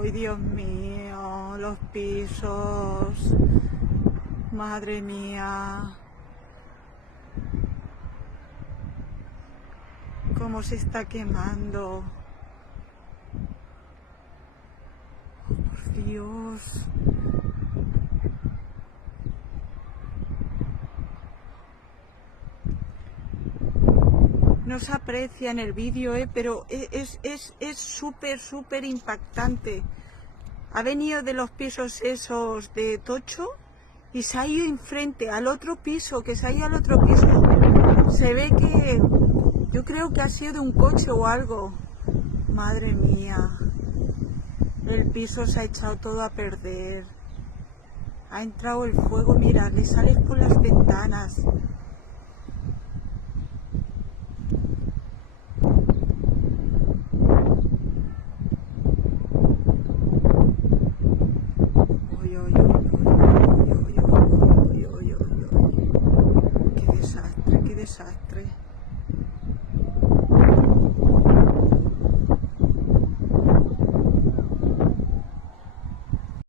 ¡Ay, Dios mío! Los pisos. Madre mía. Cómo se está quemando. Oh, por Dios. No se aprecia en el vídeo, pero es súper impactante. Ha venido de los pisos esos de tocho y se ha ido enfrente al otro piso, que se ha ido al otro piso. Se ve que yo creo que ha sido de un coche o algo. Madre mía. El piso se ha echado todo a perder. Ha entrado el fuego, mirad, le sale por las ventanas.